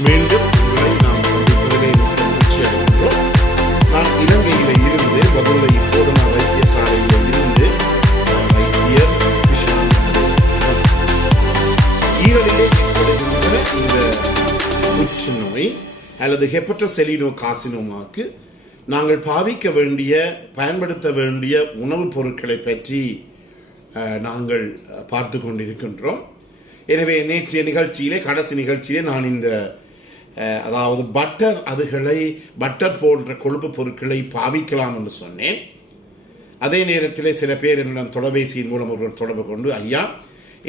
மீண்டும் உங்களை நாம் சந்திப்பதிலே மகிழ்ச்சி அடைகின்றோம். நான் இலங்கையில் இருந்து வகுலை போதனா வைத்தியசாலையில் இருந்து வைத்தியர் ஈரலிலே ஏற்படுகின்ற இந்த புற்றுநோய் அல்லது ஹெப்படோசெலினோ கார்சினோமாக்கு நாங்கள் பயன்படுத்த வேண்டிய உணவுப் பொருட்களை பற்றி நாங்கள் பார்த்து கொண்டிருக்கின்றோம். எனவே நேற்றைய நிகழ்ச்சியிலே கடைசி நிகழ்ச்சியிலே நான் இந்த அதாவது பட்டர் போன்ற கொழுப்பு பொருட்களை பாவிக்கலாம் என்று சொன்னேன். அதே நேரத்தில் சில பேர் என்னிடம் தொலைபேசியின் மூலம் ஒருவர் தொடர்பு கொண்டு, ஐயா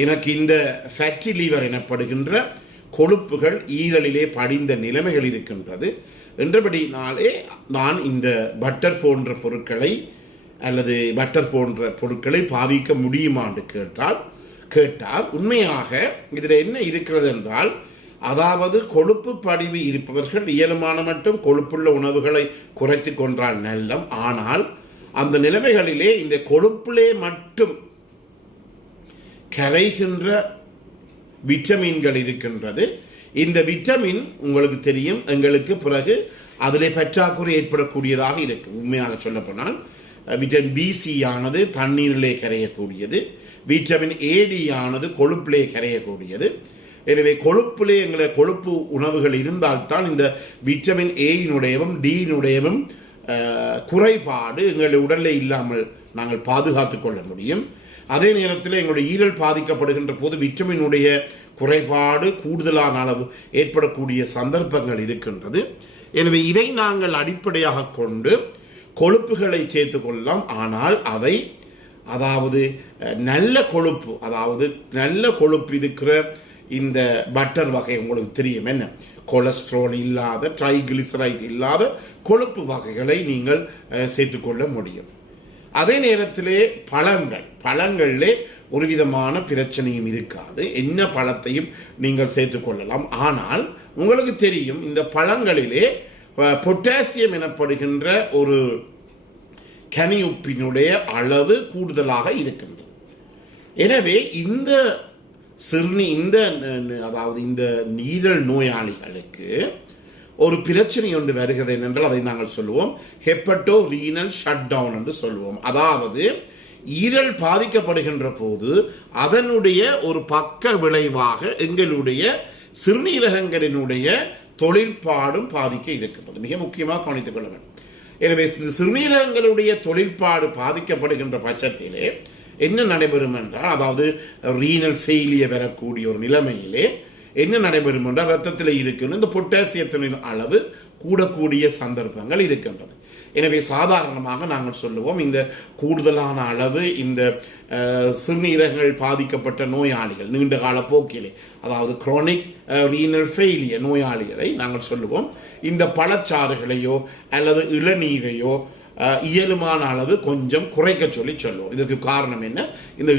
எனக்கு இந்த ஃபேட்டி லீவர் எனப்படுகின்ற கொழுப்புகள் ஈரலிலே படிந்த நிலைமைகள் இருக்கின்றது என்றபடினாலே நான் இந்த பட்டர் போன்ற பொருட்களை பாவிக்க முடியுமா என்று கேட்டால் உண்மையாக இதில் என்ன இருக்கிறது என்றால், அதாவது கொழுப்பு படிவு இருப்பவர்கள் இயலுமான மட்டும் கொழுப்புள்ள உணவுகளை குறைத்து கொண்டால் நல்லம். ஆனால் அந்த நிலைமைகளிலே இந்த கொழுப்பிலே மட்டும் கரைகின்ற விட்டமின்கள் இருக்கின்றது. இந்த விட்டமின் உங்களுக்கு தெரியும், எங்களுக்கு பிறகு அதில் பற்றாக்குறை ஏற்படக்கூடியதாக இருக்கு. உண்மையாக சொல்லப்போனால் விட்டமின் பிசி ஆனது தண்ணீரிலே கரையக்கூடியது, விட்டமின் ஏடி ஆனது கொழுப்பிலே கரையக்கூடியது. எனவே கொழுப்பிலே கொழுப்பு உணவுகள் இருந்தால்தான் இந்த விட்டமின் ஏயினுடையவும் டியினுடையவும் குறைபாடு எங்களுடைய உடலில் இல்லாமல் நாங்கள் பாதுகாத்து கொள்ள முடியும். அதே நேரத்தில் எங்களுடைய ஈரல் பாதிக்கப்படுகின்ற போது விட்டமினுடைய குறைபாடு கூடுதலான அளவு ஏற்படக்கூடிய சந்தர்ப்பங்கள் இருக்கின்றது. எனவே இதை நாங்கள் அடிப்படையாக கொண்டு கொழுப்புகளை சேர்த்து கொள்ளலாம். ஆனால் அவை நல்ல கொழுப்பு இருக்கிற இந்த பட்டர் வகை உங்களுக்கு தெரியும், என்ன கொலஸ்ட்ரால் இல்லாத ட்ரைகிளிசரைட் இல்லாத கொழுப்பு வகைகளை நீங்கள் சேர்த்துக்கொள்ள முடியும். அதே நேரத்திலே பழங்களிலே ஒரு விதமான பிரச்சனையும் இருக்காது. என்ன பழத்தையும் நீங்கள் சேர்த்துக்கொள்ளலாம். ஆனால் உங்களுக்கு தெரியும், இந்த பழங்களிலே பொட்டாசியம் எனப்படுகின்ற ஒரு கனியுப்பினுடைய அளவு கூடுதலாக இருக்கின்றது. எனவே இந்த நீரல் நோயாளிகளுக்கு ஒரு பிரச்சனை ஒன்று வருகிறது என்றால் அதை நாங்கள் சொல்லுவோம் ஹெப்படோ ரீனல் ஷட் டவுன் என்று சொல்லுவோம். அதாவது ஈரல் பாதிக்கப்படுகின்ற போது அதனுடைய ஒரு பக்க விளைவாக எங்களுடைய சிறுநீரகங்களினுடைய தொழிற்பாடும் பாதிக்க இருக்கின்றது. மிக முக்கியமாக கவனித்துக் கொள்ள வேண்டும். எனவே இந்த சிறுநீரகங்களுடைய தொழிற்பாடு பாதிக்கப்படுகின்ற பட்சத்திலே என்ன நடைபெறும் என்றால், அதாவது ரீனல் ஃபெயிலியர் வரக்கூடிய ஒரு நிலைமையிலே என்ன நடைபெறும் என்றால், ரத்தத்தில் இருக்கின்ற இந்த பொட்டாசியத்தின் அளவு கூடக்கூடிய சந்தர்ப்பங்கள் இருக்கின்றது. எனவே சாதாரணமாக நாங்கள் சொல்லுவோம், இந்த கூடுதலான அளவு இந்த சிறுநீரகங்கள் பாதிக்கப்பட்ட நோயாளிகள் நீண்ட கால போக்கிலே, அதாவது குரோனிக் ரீனல் ஃபெயிலியர் நோயாளிகளை நாங்கள் சொல்லுவோம் இந்த பழச்சாறுகளையோ அல்லது இளநீரையோ இயலுமான அளவு கொஞ்சம் குறைக்க சொல்லுவோம். இதற்கு காரணம் என்ன? இந்த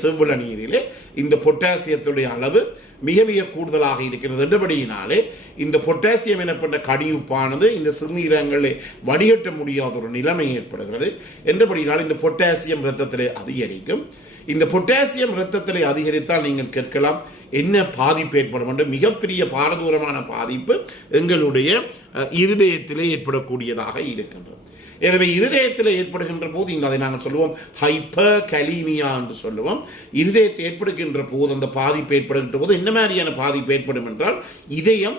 செவ்விள நீரிலே இந்த பொட்டாசியத்துடைய அளவு மிக மிக கூடுதலாக இருக்கிறது என்றபடியினாலே இந்த பொட்டாசியம் எனப்பட்ட கடியுப்பானது இந்த சிறுநீரகங்களை வடிகட்ட முடியாத ஒரு நிலைமை ஏற்படுகிறது என்றபடியினால் இந்த பொட்டாசியம் இரத்தத்திலே அதிகரிக்கும். இந்த பொட்டாசியம் இரத்தத்திலே அதிகரித்தால் நீங்கள் கேட்கலாம், என்ன பாதிப்பு ஏற்படும் என்று. மிகப்பெரிய பாரதூரமான பாதிப்பு எங்களுடைய இருதயத்திலே ஏற்படக்கூடியதாக இருக்கின்றது. எனவே இருதயத்தில் ஏற்படுகின்ற போது அதை நாங்கள் சொல்லுவோம் ஹைப்பர் கலீமியா என்று சொல்லுவோம். இருதயத்தை ஏற்படுகின்ற போது அந்த பாதிப்பு ஏற்படுகின்ற போது என்ன மாதிரியான பாதிப்பு ஏற்படும் என்றால், இதயம்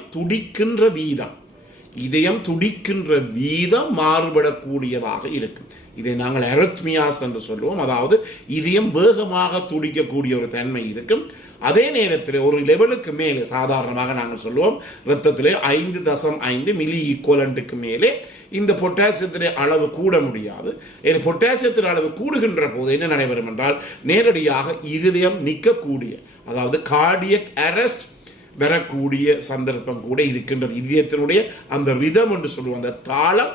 துடிக்கின்ற வீதம் மாறுபடக்கூடியதாக இருக்கும். இதை நாங்கள் அரித்மியாஸ் என்று சொல்லுவோம். அதாவது இதயம் வேகமாக துடிக்கக்கூடிய ஒரு தன்மை இருக்கும். அதே நேரத்தில் ஒரு லெவலுக்கு மேலே சாதாரணமாக நாங்கள் சொல்லுவோம் இரத்தத்திலே 5.5 மில்லி ஈக்குவலண்ட்டுக்கு மேலே இந்த பொட்டாசியத்திலே அளவு கூட முடியாது. பொட்டாசியத்தின் அளவு கூடுகின்ற போது என்ன நடைபெறும் என்றால், நேரடியாக இருதயம் நிற்கக்கூடிய, அதாவது கார்டியக் அரெஸ்ட் வரக்கூடிய சந்தர்ப்பம் கூட இருக்கின்றது. இதயத்தினுடைய அந்த ரிதம் என்று சொல்லுவோம், அந்த தாளம்,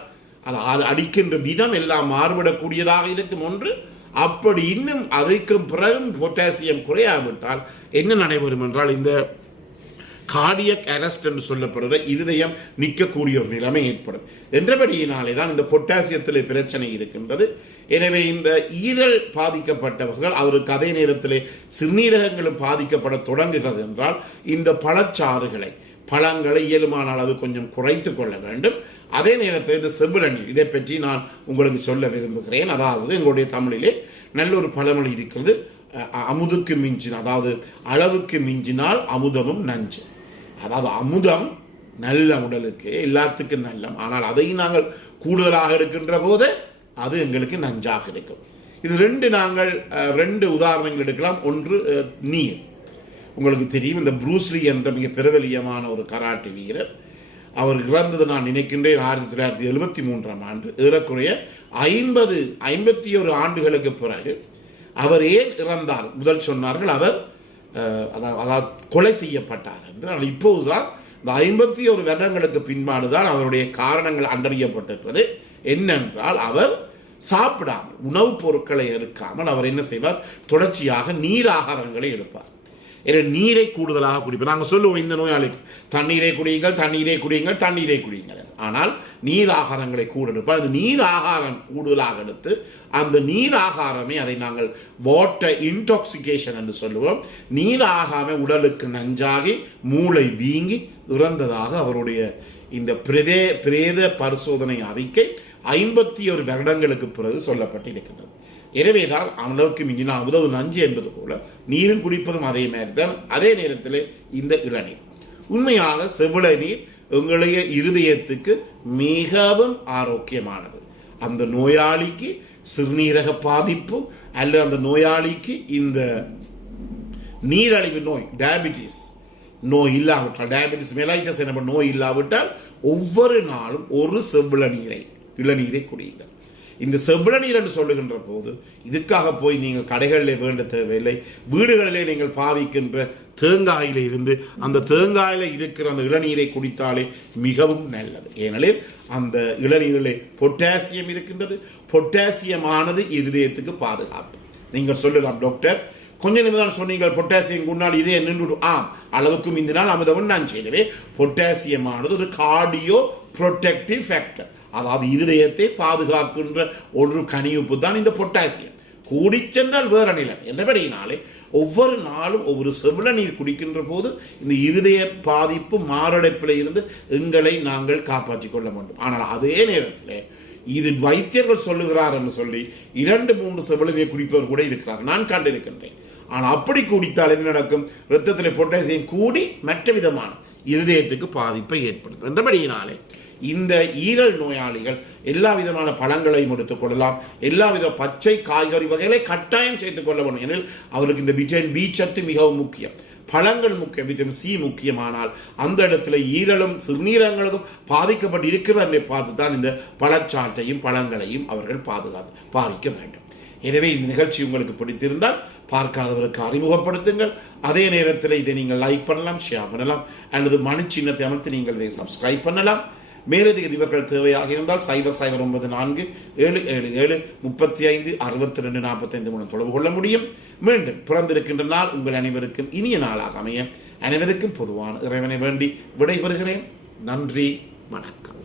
அது அடிக்கின்ற விதம் எல்லாம் மாறுபடக்கூடியதாக இருக்கும் ஒன்று. அப்படி இன்னும் அதற்கும் பிறகு பொட்டாசியம் குறையாவிட்டால் என்ன நடைபெறும் என்றால், இந்த கார்டியக் அரெஸ்ட் என்று சொல்லப்படுகிற இருதயம் நிற்கக்கூடிய ஒரு நிலைமை ஏற்படும். என்றபடியினாலே தான் இந்த பொட்டாசியத்திலே பிரச்சனை இருக்கின்றது. எனவே இந்த ஈரல் பாதிக்கப்பட்டவர்கள் அவருக்கு அதே நேரத்திலே சிறுநீரகங்களும் பாதிக்கப்பட தொடங்குகிறது என்றால், இந்த பழச்சாறுகளை பழங்களை இயலுமான அளவு கொஞ்சம் குறைத்து கொள்ள வேண்டும். அதே நேரத்தில் இந்த செவ்விளநீர் இதை பற்றி நான் உங்களுக்கு சொல்ல விரும்புகிறேன். அதாவது எங்களுடைய தமிழிலே நல்ல ஒரு பழமொழி இருக்கிறது, அமுதுக்கு மிஞ்சின, அதாவது அளவுக்கு மிஞ்சினால் அமுதமும் நஞ்சு. அதாவது அமுதம் நல்ல உடலுக்கு எல்லாத்துக்கும் நல்ல, ஆனால் அதையும் நாங்கள் கூடுதலாக எடுக்கின்ற போது அது எங்களுக்கு நஞ்சாக இருக்கும். இது நாங்கள் ரெண்டு உதாரணங்கள் எடுக்கலாம். ஒன்று நீர். உங்களுக்கு தெரியும், இந்த ப்ரூஸ்லி என்ற மிக பிரபலியமான ஒரு கராட்டே வீரர், அவர் இறந்தது நான் நினைக்கின்றேன் 1973ஆம் ஆண்டு. ஏறக்குறைய 51 ஆண்டுகளுக்கு பிறகு. அவர் ஏன் இறந்தார்? முதல் சொன்னார்கள் அவர் அதாவது கொலை செய்யப்பட்டார் என்று. ஆனால் இப்போதுதான் இந்த 51 வருடங்களுக்கு பின்பாடுதான் அவருடைய காரணங்கள் கண்டறியப்பட்டிருக்கிறது. என்னென்றால் அவர் சாப்பிடாமல், உணவுப் பொருட்களை எடுக்காமல் அவர் என்ன செய்வார்? தொடர்ச்சியாக நீர் ஆகாரங்களை எடுப்பார். ஏன்னா நீரை கூடுதலாக குடிப்பார். நாங்கள் சொல்லுவோம் இந்த நோயாளிக்கு தண்ணீரை குடியுங்கள், தண்ணீரை குடியுங்கள், தண்ணீரை குடியுங்கள். ஆனால் நீர் ஆகாரங்களை கூட எடுப்பார். அது நீர் ஆகாரம் கூடுதலாக எடுத்து அந்த நீர் ஆகாரமே, அதை நாங்கள் வாட்டர் இன்டாக்சிகேஷன் என்று சொல்லுவோம். நீர் ஆகாரமே உடலுக்கு நஞ்சாகி மூளை வீங்கி இறந்ததாக அவருடைய இந்த பிரேத பரிசோதனை அறிக்கை 51 வருடங்களுக்கு பிறகு சொல்லப்பட்டு இருக்கின்றது. எனவேதான் அளவுக்கு மிஞ்சினால் அமுதம் நஞ்சு என்பது போல நீரும் குடிப்பதும் அதே மாதிரி தான். அதே நேரத்தில் இந்த இளநீர், உண்மையாக செவ்விளநீர் உங்களுடைய இருதயத்துக்கு மிகவும் ஆரோக்கியமானது. அந்த நோயாளிக்கு சிறுநீரக பாதிப்பு அல்லது அந்த நோயாளிக்கு இந்த நீரழிவு நோய், டயபிட்டிஸ் நோய் இல்லாவிட்டால், டயபிட்டிஸ் மெலைட்டஸ் என்ற நோய் இல்லாவிட்டால் ஒவ்வொரு நாளும் ஒரு இளநீரை குடியுங்கள். இந்த செவ்விளநீர் என்று சொல்லுகின்ற போது இதுக்காக போய் நீங்கள் கடைகளில் வேண்ட தேவையில்லை. வீடுகளிலே நீங்கள் பாவிக்கின்ற தேங்காயில இருந்து அந்த தேங்காயில இருக்கிற அந்த இளநீரை குடித்தாலே மிகவும் நல்லது. ஏனெனில் அந்த இளநீரிலே பொட்டாசியம் இருக்கின்றது. பொட்டாசியமானது இருதயத்துக்கு பாதுகாப்பு. நீங்கள் சொல்லலாம், டாக்டர் கொஞ்ச நிமிடம் சொன்னீங்கள் பொட்டாசியம் முன்னால் இதே நின்று. அளவுக்கு மிந்தினால் அமுதமும் நான் செய்யவே. பொட்டாசியமானது ஒரு கார்டியோ புரொடெக்டிவ் ஃபேக்டர், அதாவது இருதயத்தை பாதுகாக்கின்ற ஒரு கனியுப்பு தான் இந்த பொட்டாசியம். கூடிச்சென்றால் வேற நிலை என்றபடியினாலே ஒவ்வொரு நாளும் ஒவ்வொரு செவ்விளநீர் குடிக்கின்ற போது இந்த இருதய பாதிப்பு மாரடைப்பில் இருந்து எங்களை நாங்கள் காப்பாற்றிக் கொள்ள வேண்டும். ஆனால் அதே நேரத்தில் இது வைத்தியர்கள் சொல்லுகிறார் என்று சொல்லி 2-3 செவ்விளநீர் குடிப்பவர் கூட இருக்கிறார், நான் கண்டிருக்கின்றேன். ஆனால் அப்படி குடித்தால் என்ன நடக்கும்? இரத்தத்தில் பொட்டாசியம் கூடி மற்ற விதமான இருதயத்துக்கு பாதிப்பை ஏற்படுத்தும். என்றபடியினாலே இந்த ஈரல் நோயாளிகள் எல்லா விதமான பழங்களையும் எடுத்துக்கொள்ளலாம். எல்லா வித பச்சை காய்கறி வகைகளை கட்டாயம் சேர்த்துக் கொள்ள வேண்டும். எனில் அவருக்கு இந்த விட்டமின் பி சத்து மிகவும் முக்கியம், பழங்கள் முக்கியம், விட்டமின் சி முக்கியமானால் அந்த இடத்துல ஈரலும் சிறுநீரகங்களும் பாதிக்கப்பட்டு இருக்கிறது என்று பார்த்து தான் இந்த பழச்சாட்டையும் பழங்களையும் அவர்கள் பாதிக்க வேண்டும். எனவே இந்த நிகழ்ச்சி உங்களுக்கு பிடித்திருந்தால் பார்க்காதவருக்கு அறிமுகப்படுத்துங்கள். அதே நேரத்தில் இதை நீங்கள் லைக் பண்ணலாம், ஷேர் பண்ணலாம், அல்லது மணி சின்னத்தை அமைத்து நீங்கள் இதை சப்ஸ்கிரைப் பண்ணலாம். மேலதிக விவரங்கள் தேவையாக இருந்தால் 009477356245 மூலம் தொடர்பு கொள்ள முடியும். மீண்டும் பிறந்திருக்கின்ற நாள் உங்கள் அனைவருக்கும் இனிய நாளாக அமைய அனைவருக்கும் பொதுவான இறைவனை வேண்டி விடைபெறுகிறேன். நன்றி, வணக்கம்.